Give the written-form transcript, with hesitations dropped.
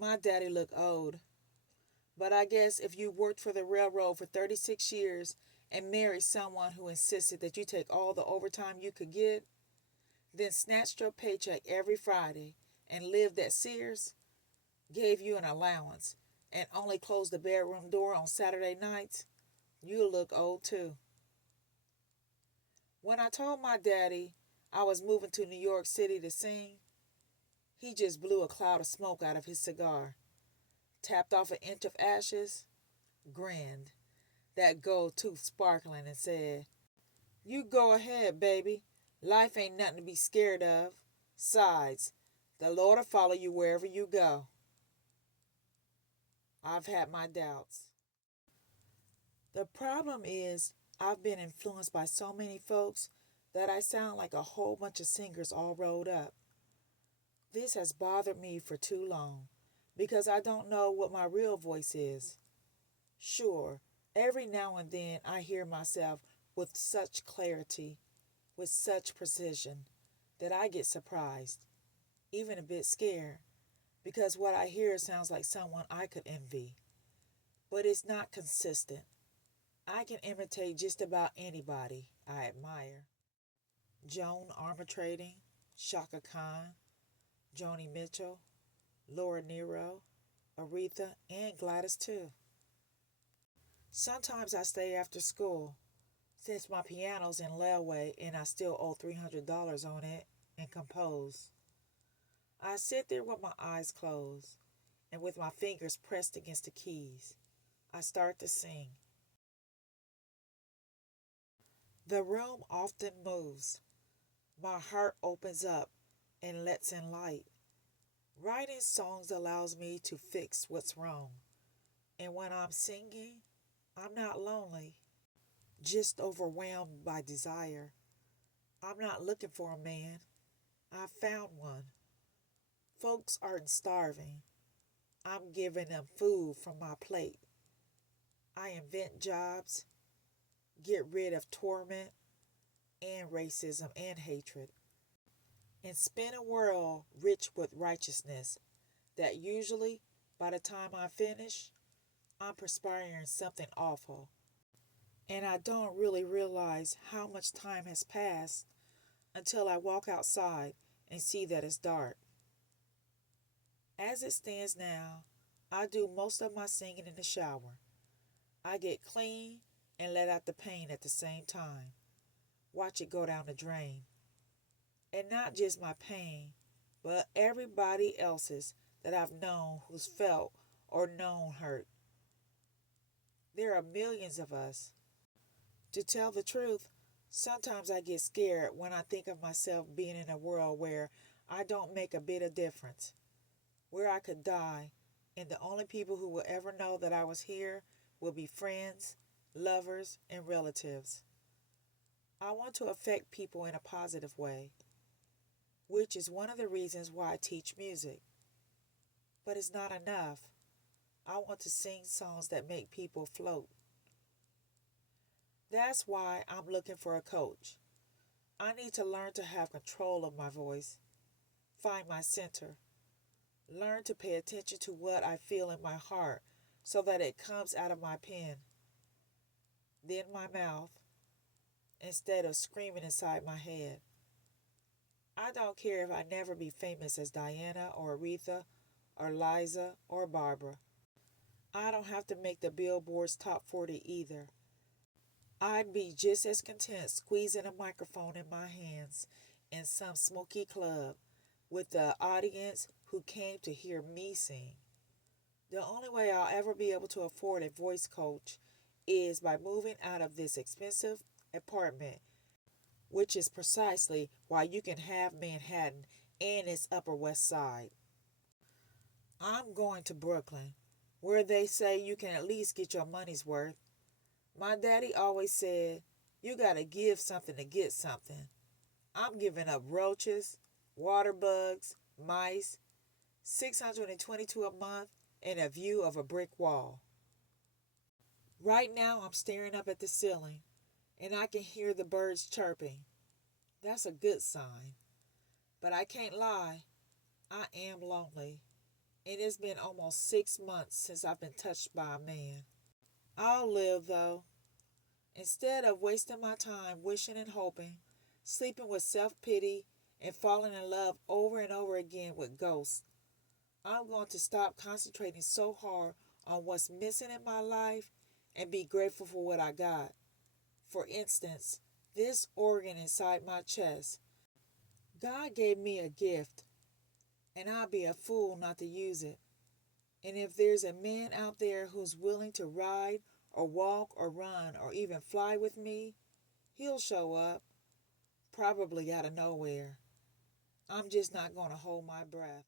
My daddy looked old, but I guess if you worked for the railroad for 36 years and married someone who insisted that you take all the overtime you could get, then snatched your paycheck every Friday and lived at Sears, gave you an allowance, and only closed the bedroom door on Saturday nights, you look old too. When I told my daddy I was moving to New York City to sing, he just blew a cloud of smoke out of his cigar, tapped off an inch of ashes, grinned, that gold tooth sparkling, and said, "You go ahead, baby. Life ain't nothing to be scared of. Sides, the Lord'll follow you wherever you go." I've had my doubts. The problem is, I've been influenced by so many folks that I sound like a whole bunch of singers all rolled up. This has bothered me for too long because I don't know what my real voice is. Sure, every now and then I hear myself with such clarity, with such precision, that I get surprised, even a bit scared, because what I hear sounds like someone I could envy. But it's not consistent. I can imitate just about anybody I admire. Joan Armatrading, Shaka Khan, Joni Mitchell, Laura Nyro, Aretha, and Gladys too. Sometimes I stay after school, since my piano's in layaway and I still owe $300 on it, and compose. I sit there with my eyes closed and with my fingers pressed against the keys. I start to sing. The room often moves. My heart opens up and lets in light. Writing songs allows me to fix what's wrong. And when I'm singing, I'm not lonely, just overwhelmed by desire. I'm not looking for a man. I found one. Folks aren't starving. I'm giving them food from my plate. I invent jobs, get rid of torment and racism and hatred, and spin a world rich with righteousness that usually, by the time I finish, I'm perspiring something awful. And I don't really realize how much time has passed until I walk outside and see that it's dark. As it stands now, I do most of my singing in the shower. I get clean and let out the pain at the same time. Watch it go down the drain. And not just my pain, but everybody else's that I've known who's felt or known hurt. There are millions of us. To tell the truth, sometimes I get scared when I think of myself being in a world where I don't make a bit of difference, where I could die, and the only people who will ever know that I was here will be friends, lovers, and relatives. I want to affect people in a positive way, which is one of the reasons why I teach music. But it's not enough. I want to sing songs that make people float. That's why I'm looking for a coach. I need to learn to have control of my voice, find my center, learn to pay attention to what I feel in my heart so that it comes out of my pen, then my mouth, instead of screaming inside my head. I don't care if I never be famous as Diana or Aretha or Liza or Barbara. I don't have to make the Billboard's top 40 either. I'd be just as content squeezing a microphone in my hands in some smoky club with the audience who came to hear me sing. The only way I'll ever be able to afford a voice coach is by moving out of this expensive apartment, which is precisely why you can have Manhattan and its Upper West Side. I'm going to Brooklyn, where they say you can at least get your money's worth. My daddy always said, you gotta give something to get something. I'm giving up roaches, water bugs, mice, 622 a month, and a view of a brick wall. Right now I'm staring up at the ceiling, and I can hear the birds chirping. That's a good sign. But I can't lie, I am lonely. and it's been almost 6 months since I've been touched by a man. I'll live, though. Instead of wasting my time wishing and hoping, sleeping with self-pity, and falling in love over and over again with ghosts, I'm going to stop concentrating so hard on what's missing in my life and be grateful for what I got. For instance, this organ inside my chest. God gave me a gift, and I'd be a fool not to use it. And if there's a man out there who's willing to ride or walk or run or even fly with me, he'll show up, probably out of nowhere. I'm just not going to hold my breath.